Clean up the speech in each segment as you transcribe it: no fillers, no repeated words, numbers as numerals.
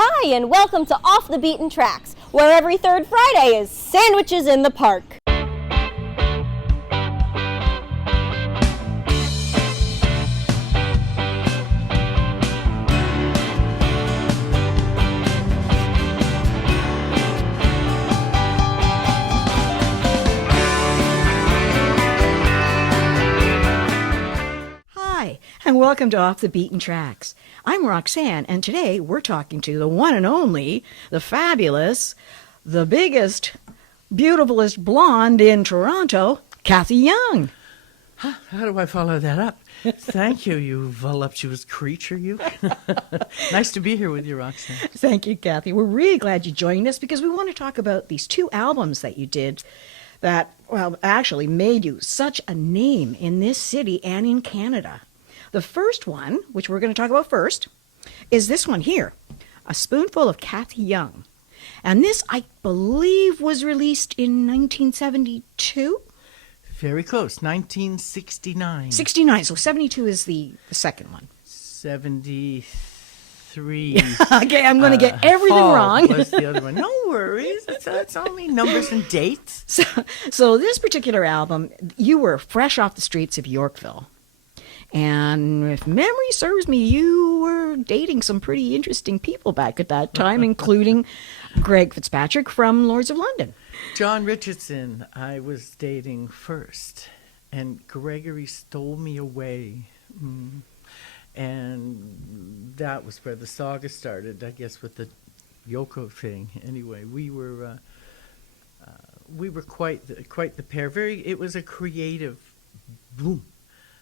Hi, and welcome to Off the Beaten Tracks, where every third Friday is Sandwiches in the Park. Hi, and welcome to Off the Beaten Tracks. I'm Roxanne, and today we're talking to the one and only, the fabulous, the biggest, beautifulest blonde in Toronto, Cathy Young. How do I follow that up? Thank you, you voluptuous creature, you. Nice to be here with you, Roxanne. Thank you, Cathy. We're really glad you joined us because we want to talk about these two albums that you did that, well, actually made you such a name in this city and in Canada. The first one, which we're going to talk about first, is this one here, A Spoonful of Cathy Young. And this, I believe, was released in 1972? Very close, 1969. 69, so 72 is the second one. 73. Okay, I'm going to get everything wrong. Was the other one. No worries, it's only numbers and dates. So this particular album, you were fresh off the streets of Yorkville. And if memory serves me, you were dating some pretty interesting people back at that time, including Greg Fitzpatrick from Lords of London. John Richardson, I was dating first, and Gregory stole me away. And that was where the saga started, I guess, with the Yoko thing. Anyway, we were quite the pair. It was a creative boom.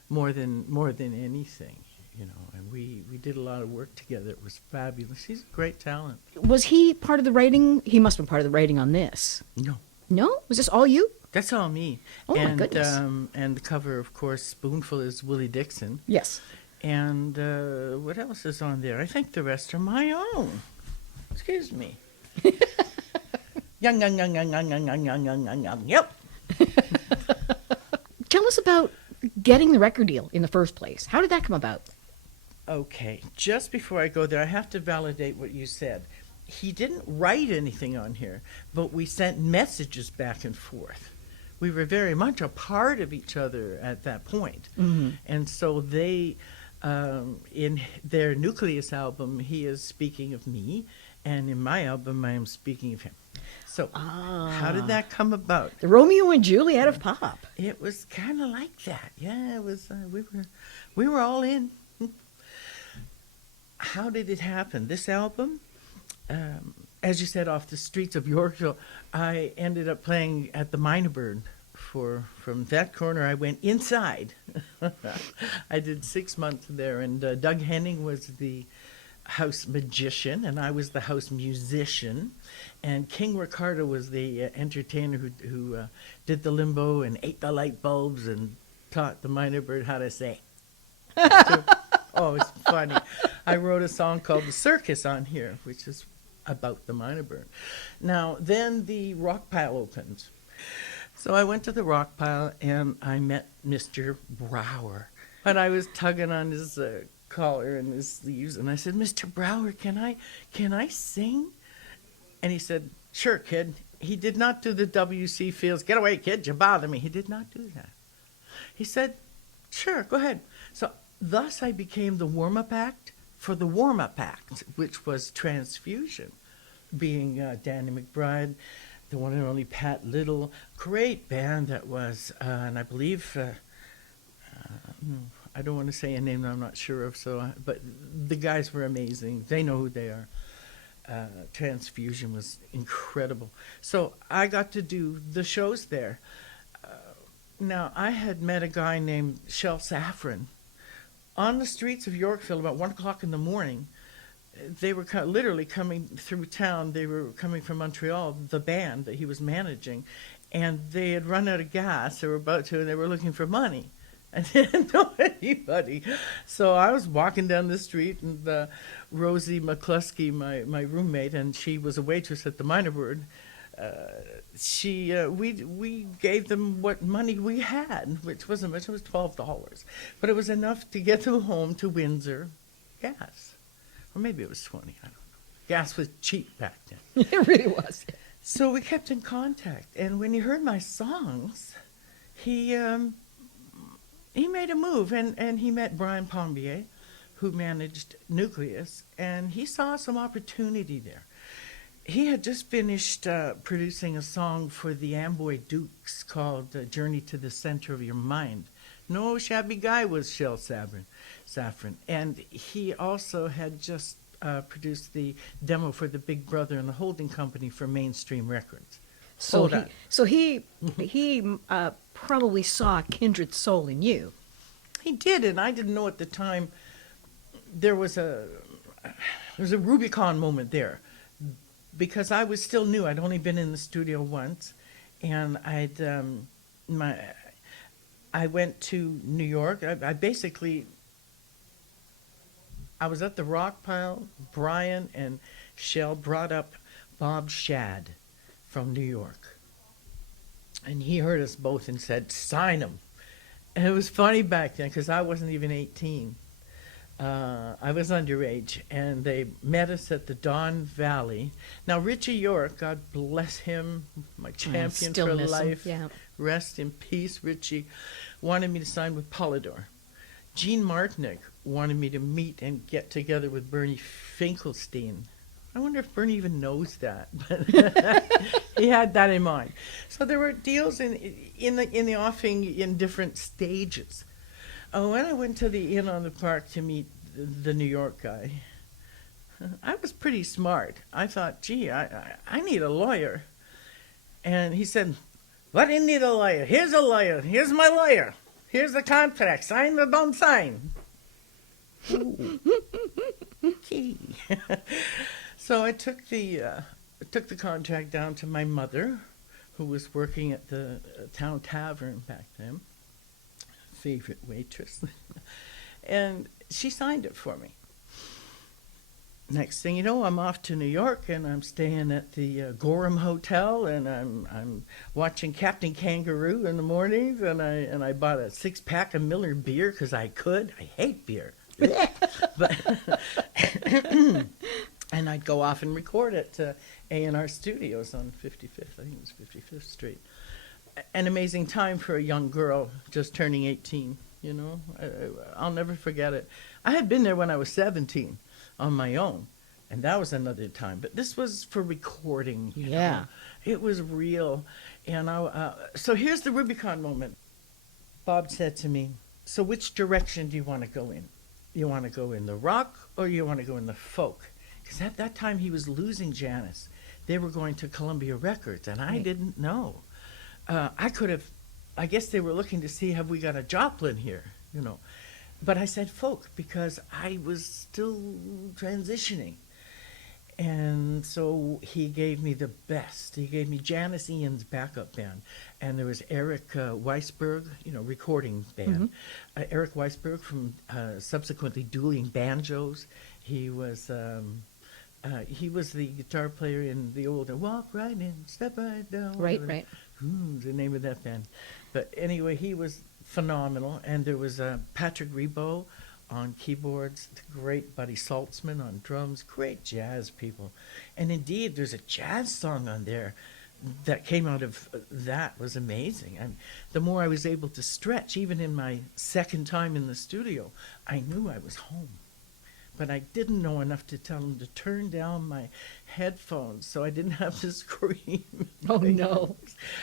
More than anything, you know, and we did a lot of work together. It was fabulous. He's a great talent. Was he part of the writing? He must have been part of the writing on this. No. No? Was this all you? That's all me. Oh, my goodness. And the cover, of course, Spoonful is Willie Dixon. Yes. And what else is on there? I think the rest are my own. Excuse me. Young. Yep. Tell us about getting the record deal in the first place. How did that come about? Okay, just before I go there, I have to validate what you said. He didn't write anything on here, but we sent messages back and forth. We were very much a part of each other at that point. Mm-hmm. And so they, in their Nucleus album, he is speaking of me, and in my album, I am speaking of him. So how did that come about? The Romeo and Juliet of pop. It was kind of like that. Yeah, it was. We were all in. How did it happen? This album, as you said, off the streets of Yorkville, I ended up playing at the Minor Bird. From that corner, I went inside. I did 6 months there, and Doug Henning was the house magician, and I was the house musician, and King Ricardo was the entertainer who did the limbo and ate the light bulbs and taught the Minor Bird how to say. Oh, it's funny. I wrote a song called The Circus on here, which is about the Minor Bird. Now, then the rock pile opened. So I went to the rock pile, and I met Mr. Brower, and I was tugging on his collar and his sleeves, and I said, Mr. Brower, can I sing? And he said, sure, kid. He did not do the W.C. Fields, get away, kid, you bother me. He did not do that. He said, sure, go ahead. So thus I became the warm-up act for the warm-up act, which was Transfusion, being Danny McBride, the one and only Pat Little, great band that was, and I believe, I don't want to say a name that I'm not sure of, but the guys were amazing. They know who they are. Transfusion was incredible. So I got to do the shows there. Now, I had met a guy named Shel Safran on the streets of Yorkville about 1 o'clock in the morning. They were literally coming through town. They were coming from Montreal, the band that he was managing, and they had run out of gas. They were about to, and they were looking for money. I didn't know anybody. So I was walking down the street, and Rosie McCluskey, my roommate, and she was a waitress at the Minor Bird, we gave them what money we had, which wasn't much. It was $12, but it was enough to get them home to Windsor gas, or maybe it was 20. I don't know. Gas was cheap back then. It really was. So we kept in contact, and when he heard my songs, he made a move, and he met Brian Pombier, who managed Nucleus, and he saw some opportunity there. He had just finished producing a song for the Amboy Dukes called Journey to the Center of Your Mind. No shabby guy was Shel Saffron. And he also had just produced the demo for the Big Brother and the Holding Company for Mainstream Records. So he probably saw a kindred soul in you. He did, and I didn't know at the time. There was a Rubicon moment there, because I was still new. I'd only been in the studio once, and I went to New York. I was at the Rock Pile. Brian and Shel brought up Bob Shad from New York, and he heard us both and said, "Sign him." And it was funny back then because I wasn't even 18. I was underage, and they met us at the Don Valley. Now, Richie York, God bless him, my champion for life. Yeah. Rest in peace, Richie, wanted me to sign with Polydor. Gene Martinick wanted me to meet and get together with Bernie Finkelstein. I wonder if Bernie even knows that, but he had that in mind. So there were deals in the offing in different stages. Oh, when I went to the Inn on the Park to meet the New York guy, I was pretty smart. I thought, gee, I need a lawyer. And he said, "What do you need a lawyer? Here's a lawyer. Here's my lawyer. Here's the contract. Sign or don't sign." Okay. So I took the contract down to my mother, who was working at the town tavern back then. Favorite waitress. And she signed it for me. Next thing you know, I'm off to New York, and I'm staying at the Gorham Hotel, and I'm watching Captain Kangaroo in the mornings, and I bought a 6-pack of Miller beer because I could. I hate beer. But and I'd go off and record at A&R Studios on 55th. I think it was 55th Street. An amazing time for a young girl just turning 18, you know. I'll never forget it. I had been there when I was 17 on my own, and that was another time. But this was for recording. You know. It was real. And so here's the Rubicon moment. Bob said to me, "So which direction do you want to go in? You want to go in the rock or you want to go in the folk?" Because at that time he was losing Janice. They were going to Columbia Records, and I didn't know. I guess they were looking to see, have we got a Joplin here, you know. But I said folk because I was still transitioning. And so he gave me the best. He gave me Janice Ian's backup band. And there was Eric Weisberg, you know, recording band. Eric Weisberg from subsequently dueling banjos. He was the guitar player in the old Walk Right In, Step Right Down. Right. The name of that band. But anyway, he was phenomenal. And there was Patrick Rebo on keyboards, the great Buddy Saltzman on drums, great jazz people. And indeed, there's a jazz song on there that came out of that was amazing. And the more I was able to stretch, even in my second time in the studio, I knew I was home. But I didn't know enough to tell him to turn down my headphones so I didn't have to scream. Oh, no.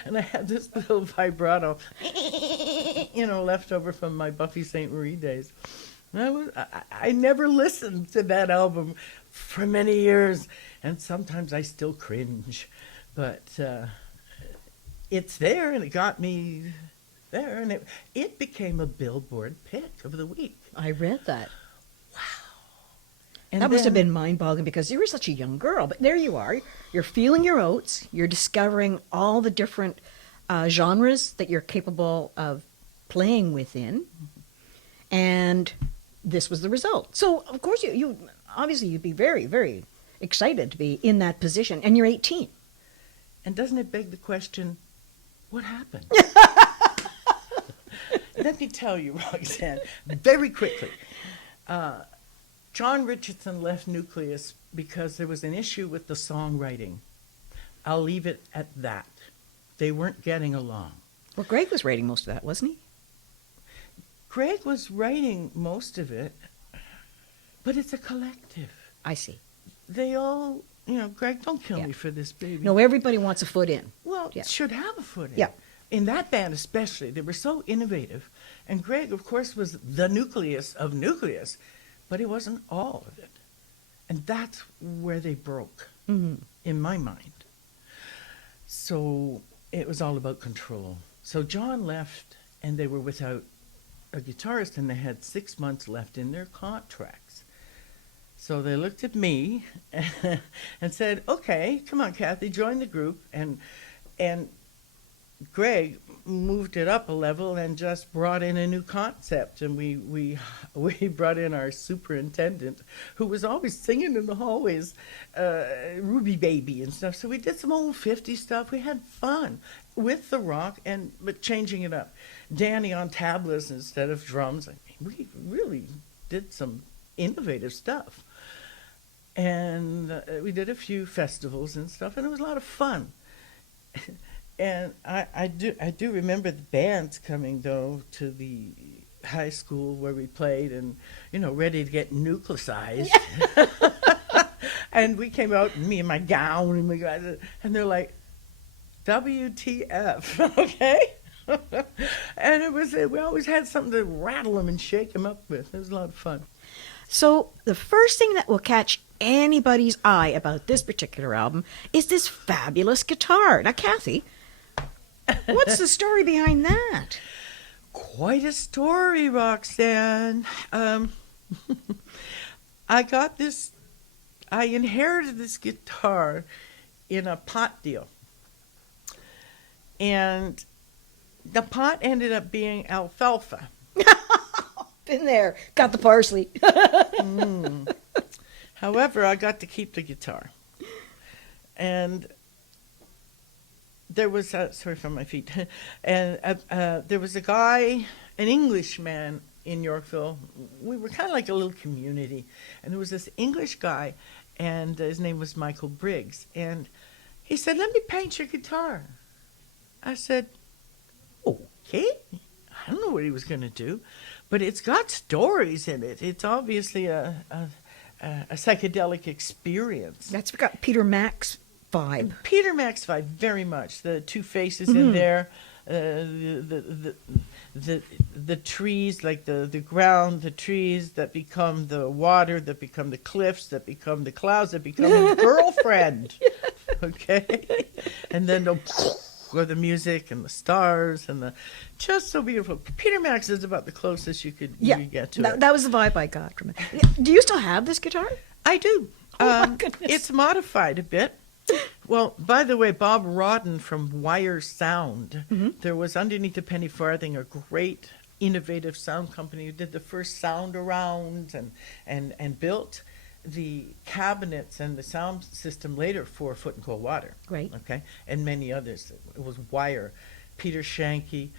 And I had this little vibrato, you know, left over from my Buffy St. Marie days. I never listened to that album for many years, and sometimes I still cringe. But it's there, and it got me there, and it became a Billboard pick of the week. I read that. Wow. And that must have been mind-boggling because you were such a young girl. But there you are. You're feeling your oats. You're discovering all the different genres that you're capable of playing within. And this was the result. So, of course, you obviously you'd be very, very excited to be in that position. And you're 18. And doesn't it beg the question, what happened? Let me tell you, Roxanne, very quickly. John Richardson left Nucleus because there was an issue with the songwriting. I'll leave it at that. They weren't getting along. Well, Greg was writing most of that, wasn't he? Greg was writing most of it, but it's a collective. I see. They all, Greg, don't kill Yeah. me for this, baby. No, everybody wants a foot in. Well, Yeah. it should have a foot in. Yeah. In that band especially, they were so innovative. And Greg, of course, was the nucleus of nucleus, but it wasn't all of it. And that's where they broke, Mm-hmm. in my mind. So it was all about control. So John left, and they were without a guitarist, and they had 6 months left in their contracts. So they looked at me and said, "Okay, come on, Cathy, join the group." And Greg moved it up a level and just brought in a new concept. And we brought in our superintendent, who was always singing in the hallways, Ruby Baby and stuff. So we did some old 50s stuff. We had fun with the rock, but changing it up. Danny on tablas instead of drums. I mean, we really did some innovative stuff. And we did a few festivals and stuff, and it was a lot of fun. And I do remember the bands coming, though, to the high school where we played and, ready to get nuclearized. And we came out, me in my gown, and and they're like, WTF, okay? And we always had something to rattle them and shake them up with. It was a lot of fun. So the first thing that will catch anybody's eye about this particular album is this fabulous guitar. Now, Cathy, what's the story behind that? Quite a story, Roxanne. I inherited this guitar in a pot deal. And the pot ended up being alfalfa. Been there. Got the parsley. However, I got to keep the guitar. And there was, sorry for my feet, and there was a guy, an Englishman in Yorkville. We were kind of like a little community. And there was this English guy, and his name was Michael Briggs. And he said, "Let me paint your guitar." I said, "Okay." I don't know what he was going to do, but it's got stories in it. It's obviously a psychedelic experience. That's got Peter Mack's vibe. Peter Mack's vibe, very much. The two faces in there, the trees, like the ground, the trees that become the water, that become the cliffs, that become the clouds, that become his girlfriend. Okay, and then the music and the stars and just so beautiful. Peter Mack's is about the closest you could get to it. That was the vibe I got from it. Do you still have this guitar? I do. Oh, my goodness. It's modified a bit. Well, by the way, Bob Rodden from Wire Sound, there was underneath the penny farthing a great innovative sound company who did the first sound around and built the cabinets and the sound system later for Foot and Cold Water. Great. Okay, and many others. It was Wire, Peter Shanky,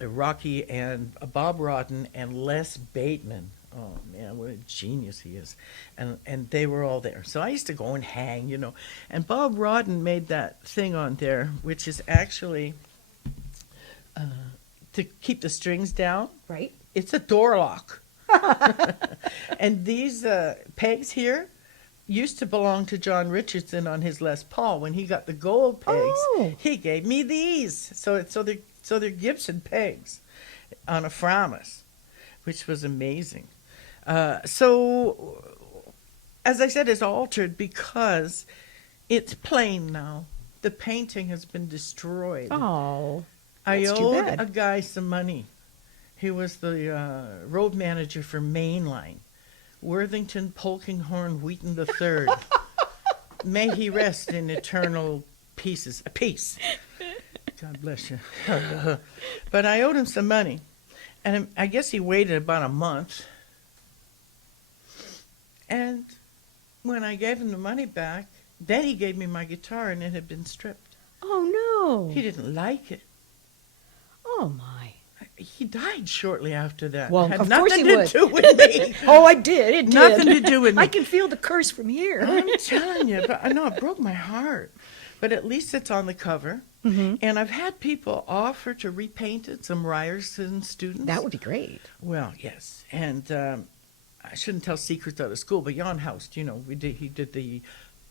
Rocky, and Bob Rodden, and Les Bateman. Oh man, what a genius he is! And they were all there. So I used to go and hang, And Bob Rodden made that thing on there, which is actually to keep the strings down. Right. It's a door lock. And these pegs here used to belong to John Richardson on his Les Paul. When he got the gold pegs, he gave me these. So they're Gibson pegs on a Framus, which was amazing. So, as I said, it's altered because it's plain now. The painting has been destroyed. Oh, I that's too owed bad. a guy some money. He was the road manager for Mainline, Worthington Polkinghorne Wheaton III. May he rest in eternal peace. God bless you. But I owed him some money, and I guess he waited about a month. And when I gave him the money back, then he gave me my guitar, and it had been stripped. Oh, no. He didn't like it. Oh, my. he died shortly after that. Well, It had of course nothing he to would. do with me. Oh, I did. It did. Nothing to do with me. I can feel the curse from here. I'm telling you, but I know it broke my heart. But at least it's on the cover. Mm-hmm. And I've had people offer to repaint it, some Ryerson students. That would be great. Well, yes. And I shouldn't tell secrets out of school, but Jan Houst, you know, he did the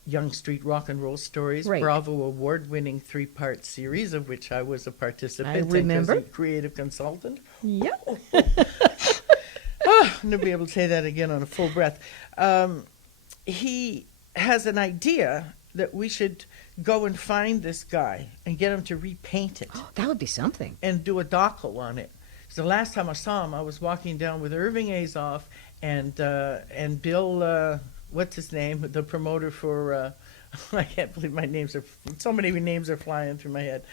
Young Street Rock and Roll Stories, Right. Bravo award-winning 3-part series, of which I was a participant. I and remember. was a creative consultant. Yep. Oh, I'll never be able to say that again on a full breath. He has an idea that we should go and find this guy and get him to repaint it That would be something. and do a doco on it. So the last time I saw him, I was walking down with Irving Azoff and Bill, what's his name, the promoter for, I can't believe so many names are flying through my head,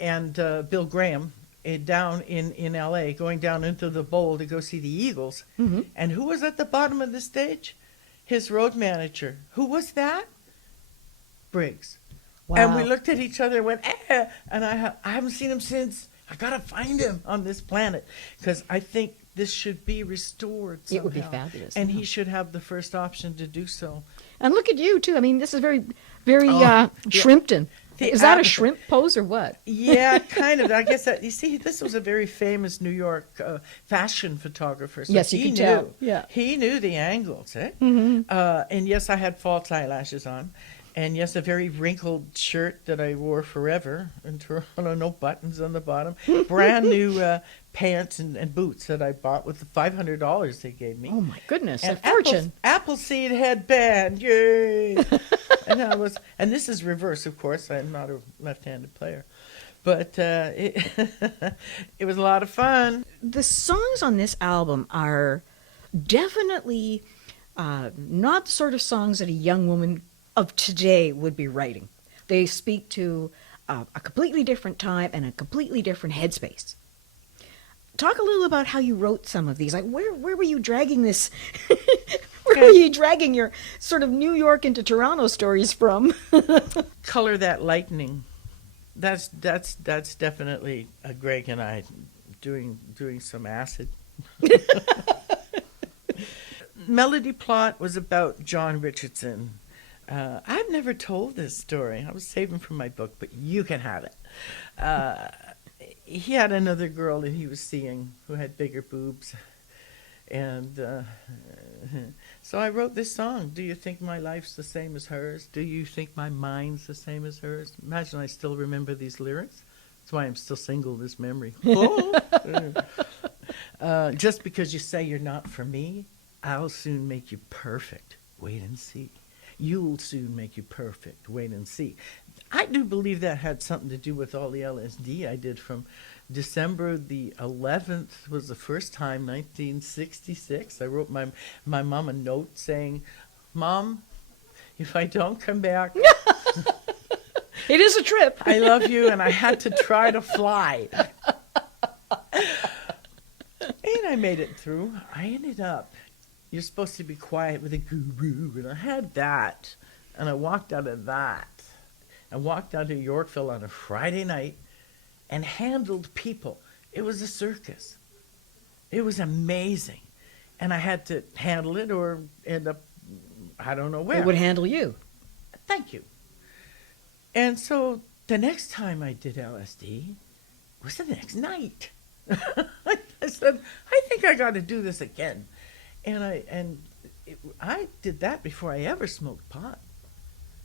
and Bill Graham down in L.A., going down into the bowl to go see the Eagles. Mm-hmm. And who was at the bottom of the stage? His road manager. Who was that? Briggs. Wow. And we looked at each other and went, eh. And I haven't seen him since. I got to find him on this planet because I think this should be restored somehow. It would be fabulous. And he should have the first option to do so. And look at you, too. I mean, this is very, very Oh, Shrimpton. The Is that a apple- shrimp pose or what? Yeah, kind of. I guess that, you see, this was a very famous New York fashion photographer. So Yes, you he can knew. tell. Yeah. He knew the angles, eh? Mm-hmm. And yes, I had false eyelashes on. And yes, a very wrinkled shirt that I wore forever in Toronto, no buttons on the bottom. Brand new pants and boots that I bought with the $500 they gave me. Oh, my goodness. And A fortune. Appleseed headband, yay! and this is reverse, of course. I'm not a left-handed player, but it was a lot of fun. The songs on this album are definitely not the sort of songs that a young woman of today would be writing. They speak to a completely different time and a completely different headspace. Talk a little about how you wrote some of these. Like, where were you dragging this? Where were you dragging your sort of New York into Toronto stories from? Color That Lightning. That's definitely Greg and I doing some acid. Melody Plot was about John Richardson. I've never told this story. I was saving for my book, but you can have it. He had another girl that he was seeing who had bigger boobs. And so I wrote this song. Do you think my life's the same as hers? Do you think my mind's the same as hers? Imagine I still remember these lyrics. That's why I'm still single, this memory. Just because you say you're not for me, I'll soon make you perfect. Wait and see. You'll soon make you perfect. Wait and see. I do believe that had something to do with all the LSD I did from December the 11th was the first time, 1966. I wrote my mom a note saying, Mom, if I don't come back, It is a trip. I love you, and I had to try to fly. And I made it through. I ended up, you're supposed to be quiet with a guru, and I had that. And I walked out of that. I walked down to Yorkville on a Friday night and handled people. It was a circus. It was amazing. And I had to handle it or end up, I don't know where. It would handle you. Thank you. And so the next time I did LSD was the next night. I said, I think I got to do this again. And I did that before I ever smoked pot.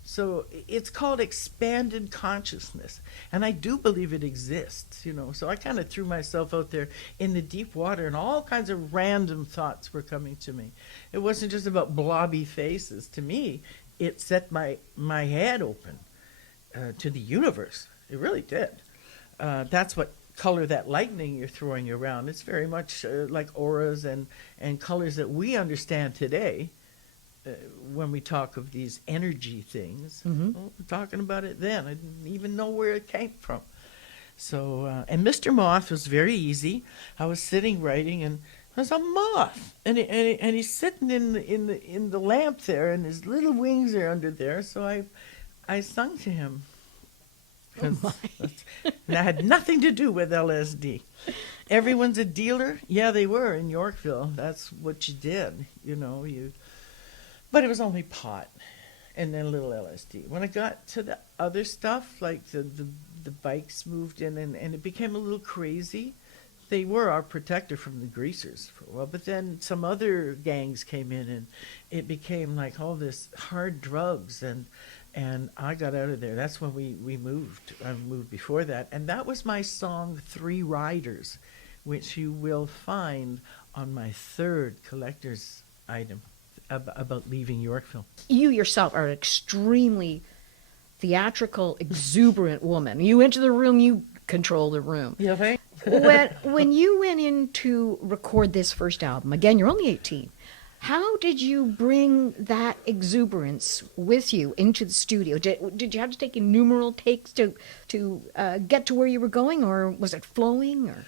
So it's called expanded consciousness. And I do believe it exists, you know. So I kind of threw myself out there in the deep water, and all kinds of random thoughts were coming to me. It wasn't just about blobby faces. To me, it set my head open to the universe. It really did. That's what Color That Lightning you're throwing around. It's very much like auras and colors that we understand today. When we talk of these energy things, Mm-hmm. well, we're talking about it then. I didn't even know where it came from. So, and Mr. Moth was very easy. I was sitting writing, and there's a moth, and he's sitting in the lamp there, and his little wings are under there. So I sung to him, That had nothing to do with LSD. Everyone's a dealer. Yeah, they were in Yorkville. That's what you did, But it was only pot and then a little LSD. When I got to the other stuff, like the bikes moved in and it became a little crazy. They were our protector from the greasers for a while, but then some other gangs came in and it became like all this hard drugs and I got out of there. That's when we moved. I moved before that. And that was my song, Three Riders, which you will find on my third collector's item about leaving Yorkville. You yourself are an extremely theatrical, exuberant woman. You enter the room, you control the room. Yeah, right? when you went in to record this first album, again, you're only 18. How did you bring that exuberance with you into the studio? Did you have to take innumerable takes to get to where you were going, or was it flowing? Or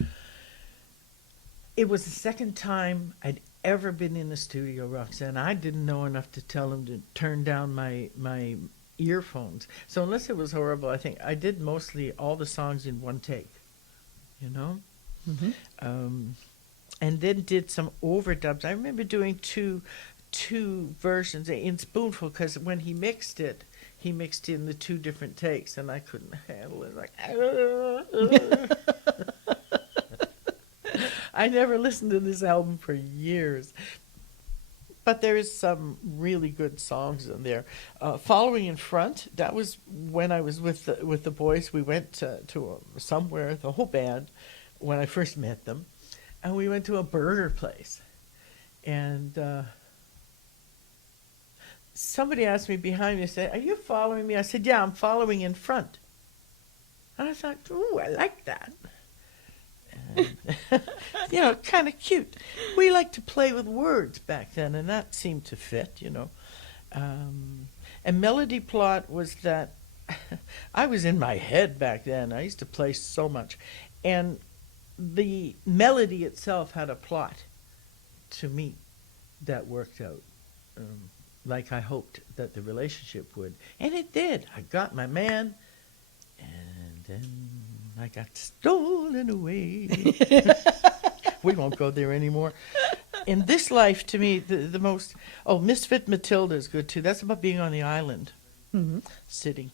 it was the second time I'd ever been in the studio, Roxanne. I didn't know enough to tell them to turn down my earphones. So unless it was horrible, I think I did mostly all the songs in one take, Mm-hmm. And then did some overdubs. I remember doing two versions in Spoonful, because when he mixed in the two different takes, and I couldn't handle it. Like, I never listened to this album for years. But there is some really good songs in there. Following in Front, that was when I was with the boys. We went to somewhere, the whole band, when I first met them. And we went to a burger place. And somebody asked me behind me, said, "Are you following me?" I said, "Yeah, I'm following in front." And I thought, "Ooh, I like that." And, kind of cute. We liked to play with words back then, and that seemed to fit, And Melody Plot was that I was in my head back then. I used to play so much. And the melody itself had a plot to me that worked out like I hoped that the relationship would. And it did. I got my man, and then I got stolen away. We won't go there anymore. In this life, to me, the most... Oh, Misfit Matilda is good, too. That's about being on the island, mm-hmm. sitting.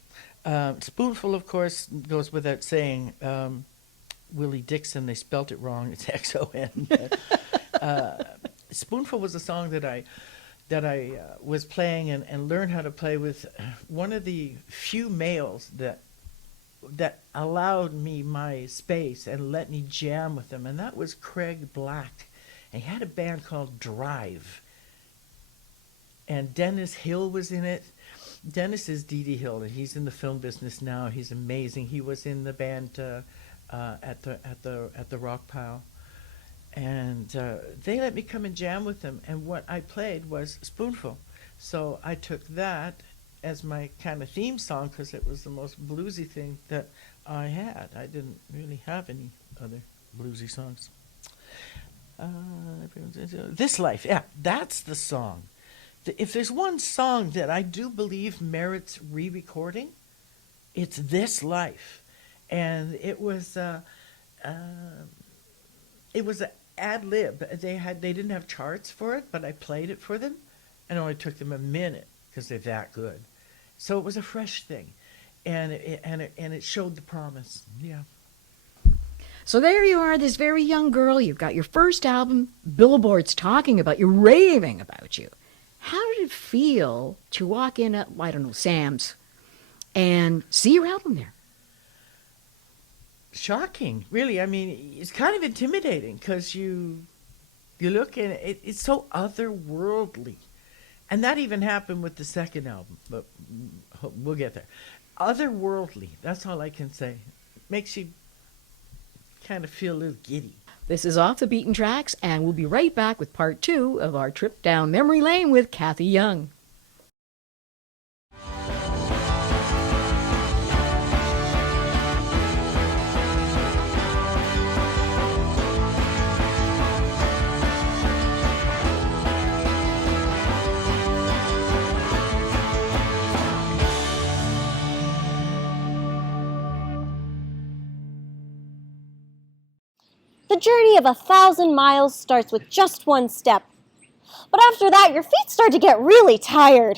Spoonful, of course, goes without saying. Willie Dixon, they spelt it wrong. It's X-O-N. Spoonful was a song that I was playing and learned how to play with one of the few males that allowed me my space and let me jam with them, and that was Craig Black. And he had a band called Drive. And Dennis Hill was in it. Dennis is Dee Dee Hill, and he's in the film business now. He's amazing. He was in the band at the Rock Pile, and they let me come and jam with them. And what I played was Spoonful, so I took that as my kind of theme song because it was the most bluesy thing that I had. I didn't really have any other bluesy songs. This Life, yeah, that's the song. If there's one song that I do believe merits re-recording, it's This Life. And it was an ad lib. They didn't have charts for it, but I played it for them, and it only took them a minute because they're that good. So it was a fresh thing, and it showed the promise. Yeah. So there you are, this very young girl. You've got your first album. Billboard's talking about you, raving about you. How did it feel to walk in at, I don't know, Sam's, and see your album there? Shocking, really. I mean, it's kind of intimidating because you look and it's so otherworldly. And that even happened with the second album, but we'll get there. Otherworldly, that's all I can say. Makes you kind of feel a little giddy. This is Off the Beaten Tracks, and we'll be right back with part 2 of our trip down memory lane with Cathy Young. The journey of 1,000 miles starts with just one step. But after that, your feet start to get really tired.